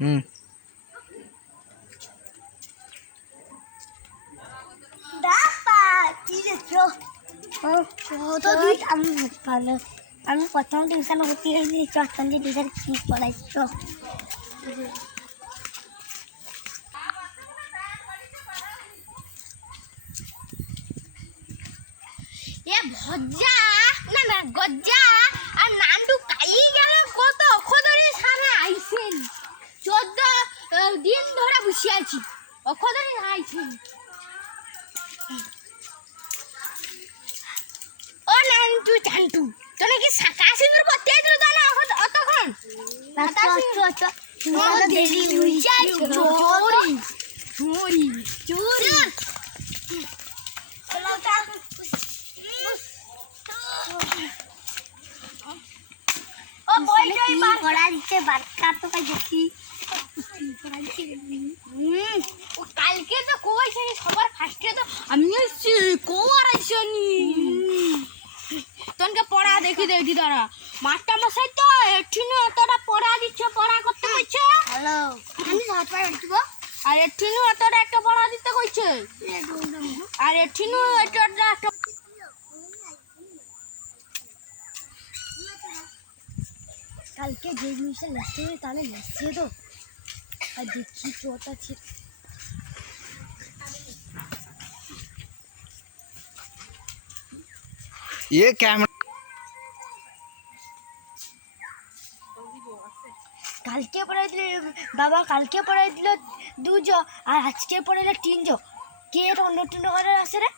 হুম আমি প্রথম টিউশন ভর্তি হয়েছি চট্টগ্রাম টিচার কি পড়াইছ এ ভজ্জা না না গজ্জা আর নান্টু কালি গেল কত অক্ষদরে সামনে আইছেন 14 দিন ধরে বসে আছি অক্ষদরে আইছেন ও নান্টু টান্টু তোর কি সাকা সিন্দুর পড়তে দিল জানা অতক্ষণ দেরি হইছে চোরি চোরি চোরি ও বইটাই পড়া দিচ্ছে বারকা তো কাই দেখি ও কালকে তো কইছে সবার ফার্স্টে তো আমি আসছি কোয়ার আইছনি তনকে পড়া দেখি দেখি দাঁড়া মাস্টার মশাই তো এঠিনে এতটা পড়া দিচ্ছে পড়া করতে কইছে হ্যালো আমি হাত পা উঠব আর এঠিনে এতটা একটা পড়া দিতে কইছে আর এঠিনে এতটা একটা কালকে যে জিনিসটা লাগছে তাহলে লাগছে তো আর দেখি চোটা ছিল ये कैमरा কালকে পড়াই দিল বাবা কালকে পড়াই দিল দুজো আর আজকে পড়াইলে তিনজো কে অন্য টন্য করে আসে রে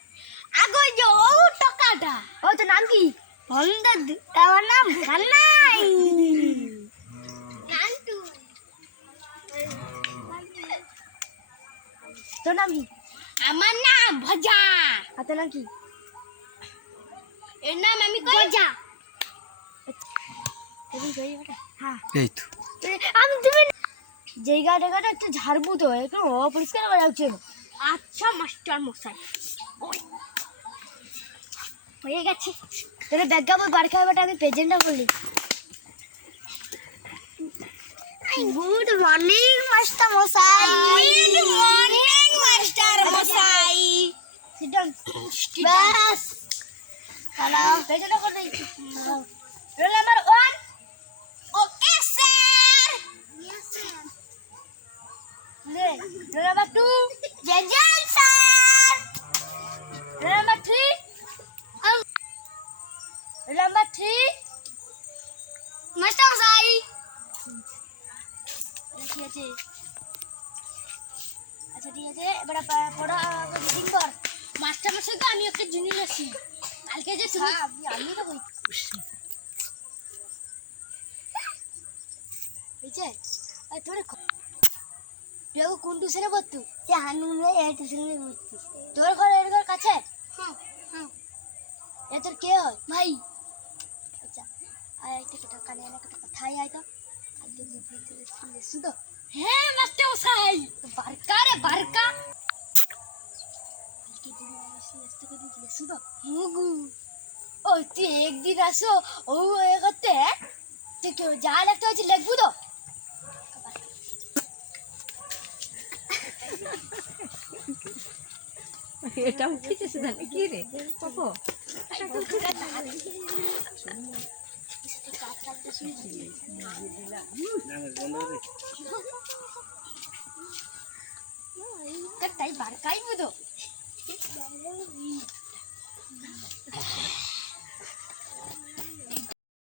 আগে যে ও টাকাটা ও তোর নাম কি হন্দাদ আমার নাম কান্নাই নান্টু তোর নাম কি আমার নাম ভজা আর তোর নাম কি এর নাম আমি কই গজা হ্যাঁ এই তো আমি তুমি জায়গা জায়গাটা একটু ঝাড়বো তো একটু অপরিষ্কার করা হচ্ছে আচ্ছা মাস্টার মশাই হয়ে গেছে তোর ব্যাগা বই বার খাওয়াটা আমি প্রেজেন্টটা করলি গুড মর্নিং মাস্টার মশাই গুড মর্নিং মাস্টার মশাই সিট ডাউন বাস হ্যালো প্রেজেন্টটা করে দিই roll number 1 okay sir roll number 2 জেজান sir roll number 3 roll number 3 master মশাই ঠিক আছে আচ্ছা ঠিক আছে এবার পড়া রিডিং কর মাস্টার মশাইকে আমি একটা জিনিস আছি কালকে যে তুমি আমি তো কই বুঝছে আর তোর তুই কোন টিউশনে পড়তু সে হানুনে এই টিউশনে পড়তি তোর ঘর এর ঘর কাছে হ্যাঁ হ্যাঁ এ তোর কে হয় ভাই আচ্ছা আর একটা কথা কানে একটা কথাই আইতো কালকে বুঝতে শুধু হ্যাঁ মাস্টার মশাই বারকা রে বারকা কালকে দিন আসতে করে দিলে শুধু মুগু ও তুই একদিন আসো ও এ করতে তুই কেউ যা লাগতে হচ্ছে লিখবো তো এটা উঠেছে জানি কি রে কপো তাই বারকাই বুঝো